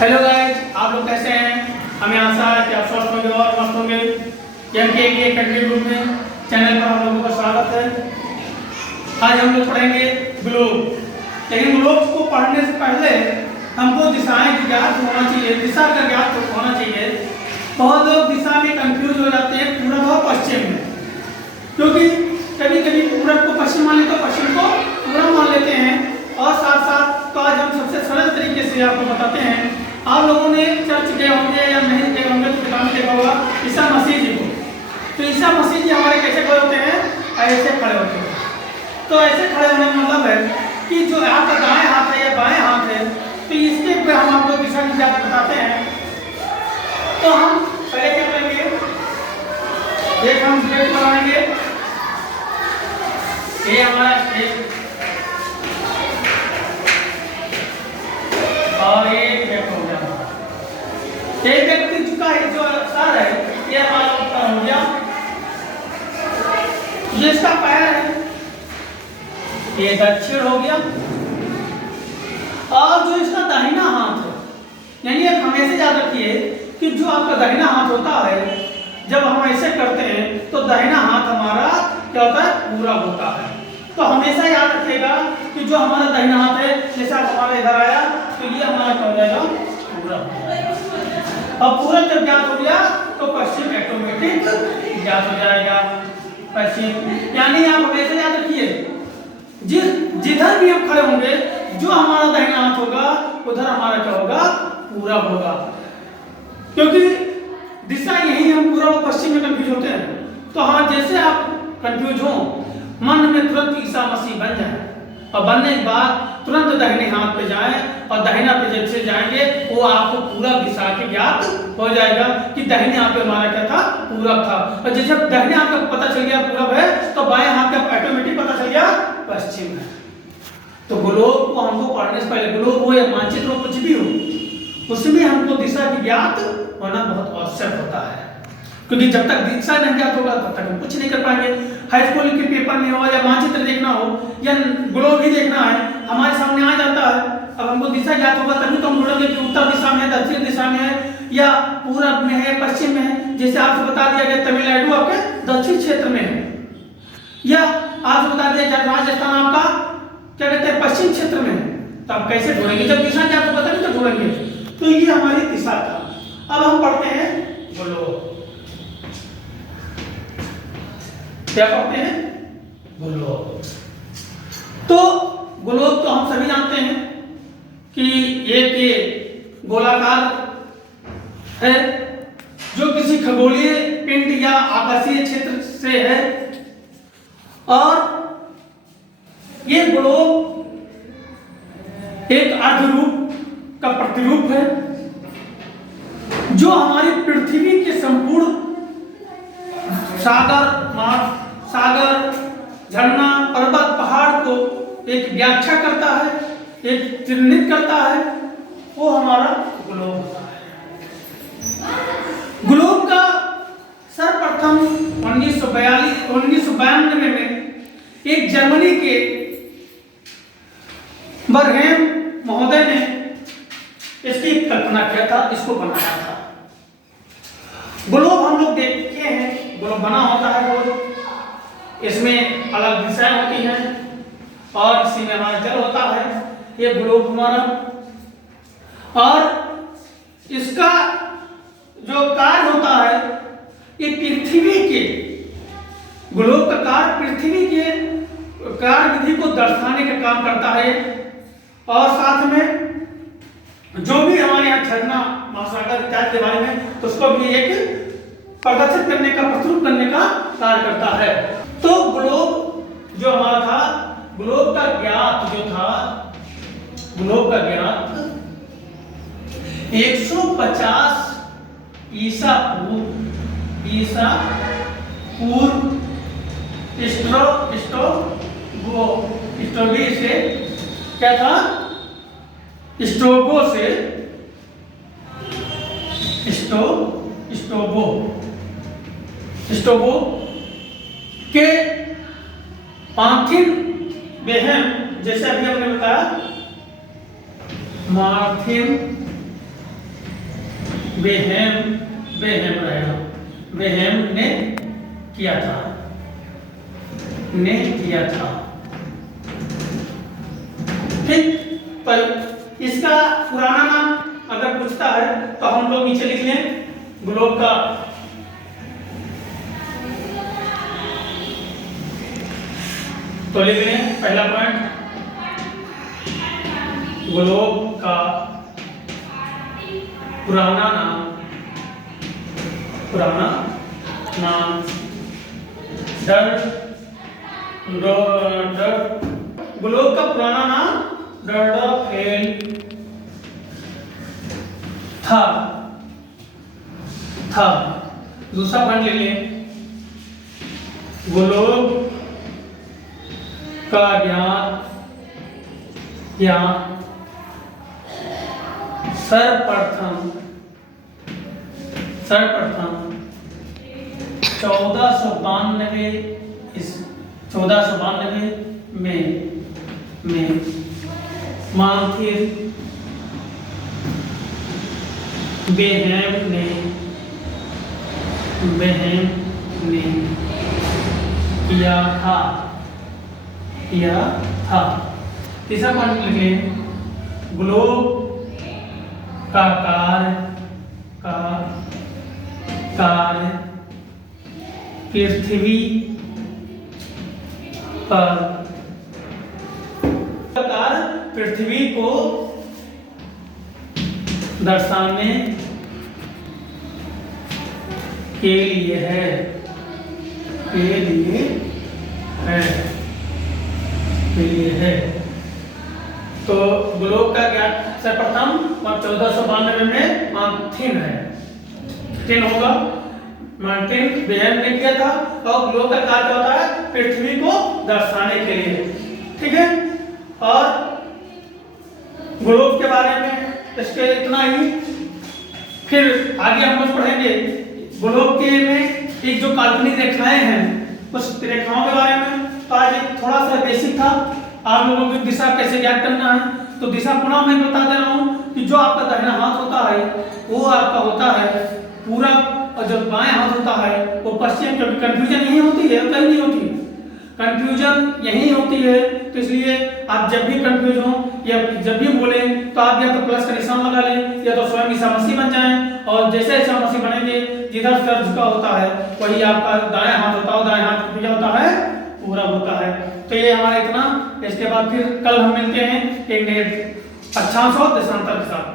Hello guys, आप लोग कैसे हैं? हमें आशा है कि आप स्वस्थ होंगे और मस्त होंगे। एमके एकेडमी ग्रुप में चैनल पर आप लोगों का स्वागत है। आज हम लोग पढ़ेंगे ग्लोब। लेकिन ग्लोब को पढ़ने से पहले हमको दिशाएं की ज्ञात होना चाहिए, दिशा का ज्ञात होना चाहिए। बहुत लोग दिशा में कंफ्यूज हो जाते हैं पूरब और पश्चिम में, क्योंकि कभी कभी पूरब को पश्चिम मान लेते, पश्चिम को पूरब मान लेते हैं। और साथ साथ तो आज हम सबसे सरल तरीके से आपको बताते हैं। आप लोगों ने चर्च गए होंगे या नहीं गए होंगे तो किताब में देखा होगा ईसा मसीह जी को। तो ईसा मसीह जी हमारे कैसे खड़े होते हैं? ऐसे खड़े होते हैं। तो ऐसे खड़े होने का मतलब है कि जो आपका दाएं हाथ है या बाएं हाथ है, तो इसके पे हम आपको दिशा की ज्ञात बताते हैं। तो हम पहले क्या करेंगे, एक हम गेट बनाएंगे। ये हमारा एक और एक व्यक्ति हो गया। एक व्यक्ति चुका है, जो सर है ये हमारा उत्तर हो गया। ये इसका पैर है, ये दक्षिण हो गया। और जो इसका दाहिना हाथ है, यानी एक हमेशा याद रखिए कि जो आपका दाहिना हाथ होता है, जब हम ऐसे करते हैं तो दाहिना हाथ हमारा क्या होता है? पूरा होता है। तो हमेशा याद रखिएगा कि जो हमारा दाहिना हाथ है, जैसे आप हमारा इधर आया तो ये हमारा क्या हो जाएगा? पूरा। अब पूरा जब ज्ञात हो गया तो पश्चिम ऑटोमेटिक ज्ञात हो जाएगा। पश्चिम यानी आप हमेशा याद रखिए, जिधर भी हम खड़े होंगे, जो हमारा दाहिना हाथ होगा उधर हमारा क्या होगा? पूरा होगा। क्योंकि दिशा यही, हम पूरा और पश्चिम में कंफ्यूज होते हैं। तो हाँ, जैसे आप कंफ्यूज हो, मन में तुरंत ईसा मसीह बन जाए और बनने के बाद तुरंत दाहिने हाथ पे जाएं और दाहिना पे जब से जाएंगे वो आपको पूरा दिशा के ज्ञात हो जाएगा कि दाहिने हाथ पे हमारा क्या था? पूरब था। और जब दाहिने हाथ का पता चल गया पूरब है, तो बाएं हाथ का ऑटोमेटिक पता चल गया पश्चिम है। तो ग्लोब को हमको पढ़ने से पहले, ग्लोब हो या मानचित्र हो, कुछ भी हो, उसमें हमको दिशा की ज्ञात होना बहुत आवश्यक होता है। क्योंकि जब तक दिशा नहीं ज्ञात होगा तब तक हम कुछ नहीं कर पाएंगे। हाई स्कूल के पेपर में हो या मानचित्र देखना हो या ग्लोब ही देखना है, हमारे सामने आ जाता है। अब हमको दिशा ज्ञात होगा तभी तो हम बोलेंगे कि उत्तर दिशा में है, दक्षिण दिशा में है, या पूरब में है, पश्चिम में है। जैसे आपको बता दिया गया तमिलनाडु आपके दक्षिण क्षेत्र में है, या आपको बता दिया जाए राजस्थान आपका क्या कहते हैं? पश्चिम क्षेत्र में है। तो आप कैसे ढूंढेंगे? जब दिशा ज्ञात होगा तभी तो ढूंढेंगे। तो ये हमारी दिशा था। अब हम पढ़ते हैं ग्लोब। क्या पढ़ते हैं? ग्लोब। तो ग्लोब तो हम सभी जानते हैं कि एक ये गोलाकार है जो किसी खगोलीय पिंड या आकाशीय क्षेत्र से है। और ये ग्लोब एक अर्धरूप का प्रतिरूप है जो हमारी पृथ्वी के संपूर्ण सागर, झरना, पर्वत, पहाड़ को एक व्याख्या करता है, एक चिन्हित करता है, वो हमारा ग्लोब होता है। ग्लोब का सर्वप्रथम 1992 में एक जर्मनी के बरहेम महोदय ने इसकी कल्पना किया था, इसको बनाया था। ग्लोब हम लोग देखते हैं, ग्लोब बना होता है ग्लोब, इसमें अलग दिशाएं होती हैं और इसी में हमारा जल होता है, ये ग्लोब हमारा। और इसका जो कार्य होता है, ये पृथ्वी के, ग्लोब का कार्य पृथ्वी के कार्य विधि को दर्शाने का काम करता है। और साथ में जो भी हमारे यहाँ झरना, महासागर इत्यादि के बारे में, तो उसको भी एक प्रदर्शित करने का, प्रस्तुत करने का कार्य करता है। तो ग्लोब जो हमारा था, ग्लोब का ज्ञात जो था, ग्लोब का ज्ञात 150 ईसा पूर्व स्ट्रोबो से क्या था? स्टोबो के पार्थिव बेहम, जैसे अभी हमने बताया मार्थिन बेहेम, बेहेम रहेगा, बेहेम ने किया था, ने किया था। ठीक, तो इसका पुराना नाम अगर पूछता है तो हम लोग नीचे लिख लें ग्लोब का तो लिख लें पहला पॉइंट, ग्लोब का पुराना नाम, पुराना नाम ग्लोब का पुराना नाम डर्डाफेल था, था। दूसरा पॉइंट ले लें, ग्लोब का ज्ञान सर्वप्रथम 1492 में मार्थिर बेहेम ने किया था। तीसरा पॉइंट लिखे, ग्लोब का कार्य पृथ्वी पर, पृथ्वी को दर्शाने के लिए है, तो ग्लोब का ज्ञान सर्वप्रथम 1492 में मार्थिन है, टिन होगा, मार्टिन बेहेम ने किया था। और ग्लोब का कार्य होता है पृथ्वी को दर्शाने के लिए, ठीक है। और ग्लोब के बारे में इसके इतना ही, फिर आगे हम लोग पढ़ेंगे ग्लोब के में एक जो काल्पनिक रेखाएं हैं उस रेखाओं के बारे में। तो आज एक थोड़ा सा बेसिक था, आप लोगों की दिशा कैसे ज्ञात करना है। तो दिशा पुनः मैं बता दे रहा हूँ कि जो आपका दाहिना हाथ होता है वो आपका होता है पूरब, और जो बाएं हाथ होता है वो पश्चिम। क्योंकि कंफ्यूजन यही होती है, कहीं नहीं होती, कंफ्यूजन यही होती है। तो इसलिए आप जब भी कंफ्यूज हो या जब भी बोले तो आप या तो प्लस का निशान लगा लें या तो स्वयं ईसा मसीह बन जाएं। और जैसे ईसा मसीह बनेंगे जिधर सर झुका होता है वही आपका दाएं हाथ होता है, दाएं हाथ क्या होता है, पूरब होता है। तो ये हमारा इतना, इसके बाद फिर कल हम मिलते हैं एक नए अक्षांश और दशांतर के साथ।